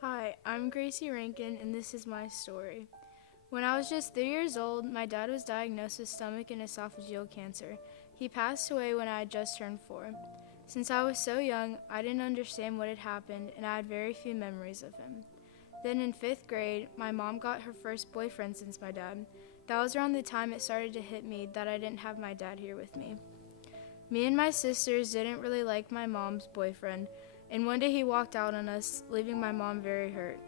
Hi, I'm Gracie Rankin, and this is my story. When I was just 3 years old, my dad was diagnosed with stomach and esophageal cancer. He passed away when I had just turned 4. Since I was so young, I didn't understand what had happened, and I had very few memories of him. Then in 5th grade, my mom got her first boyfriend since my dad. That was around the time it started to hit me that I didn't have my dad here with me. Me and my sisters didn't really like my mom's boyfriend, and one day he walked out on us, leaving my mom very hurt.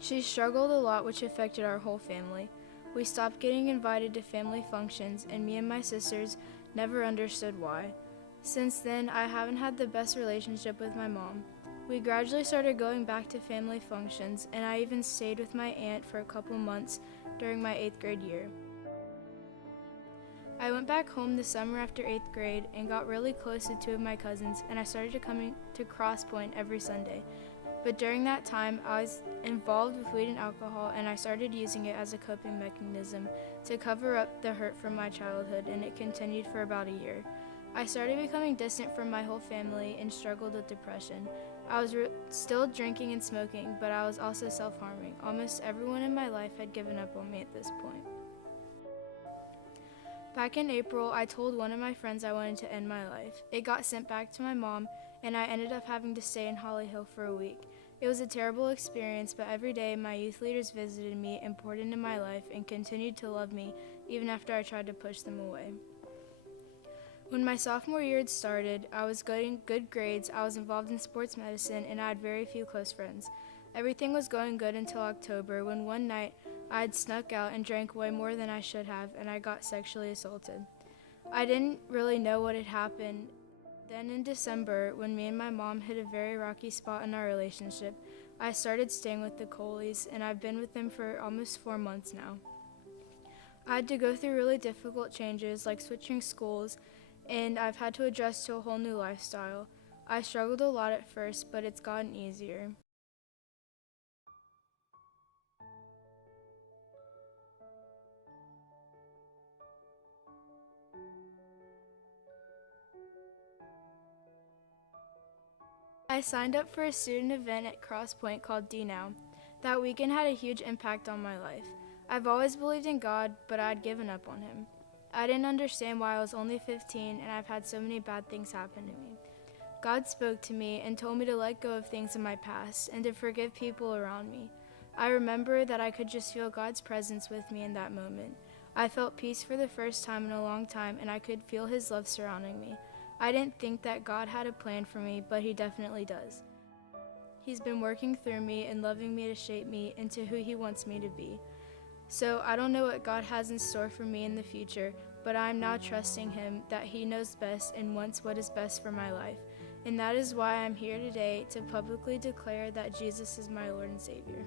She struggled a lot, which affected our whole family. We stopped getting invited to family functions, and me and my sisters never understood why. Since then, I haven't had the best relationship with my mom. We gradually started going back to family functions, and I even stayed with my aunt for a couple months during my 8th grade year. I went back home the summer after 8th grade and got really close to two of my cousins, and I started coming to Cross Point every Sunday. But during that time, I was involved with weed and alcohol, and I started using it as a coping mechanism to cover up the hurt from my childhood, and it continued for about a year. I started becoming distant from my whole family and struggled with depression. I was still drinking and smoking, but I was also self-harming. Almost everyone in my life had given up on me at this point. Back in April, I told one of my friends I wanted to end my life. It got sent back to my mom, and I ended up having to stay in Holly Hill for a week. It was a terrible experience, but every day my youth leaders visited me and poured into my life and continued to love me even after I tried to push them away. When my sophomore year had started, I was getting good grades, I was involved in sports medicine, and I had very few close friends. Everything was going good until October, when one night I had snuck out and drank way more than I should have, and I got sexually assaulted. I didn't really know what had happened. Then in December, when me and my mom hit a very rocky spot in our relationship, I started staying with the Coleys, and I've been with them for almost 4 months now. I had to go through really difficult changes like switching schools, and I've had to adjust to a whole new lifestyle. I struggled a lot at first, but it's gotten easier. I signed up for a student event at Cross Point called D Now. That weekend had a huge impact on my life. I've always believed in God, but I'd given up on Him. I didn't understand why I was only 15 and I've had so many bad things happen to me. God spoke to me and told me to let go of things in my past and to forgive people around me. I remember that I could just feel God's presence with me in that moment. I felt peace for the first time in a long time, and I could feel His love surrounding me. I didn't think that God had a plan for me, but He definitely does. He's been working through me and loving me to shape me into who He wants me to be. So I don't know what God has in store for me in the future, but I'm now trusting Him that He knows best and wants what is best for my life. And that is why I'm here today to publicly declare that Jesus is my Lord and Savior.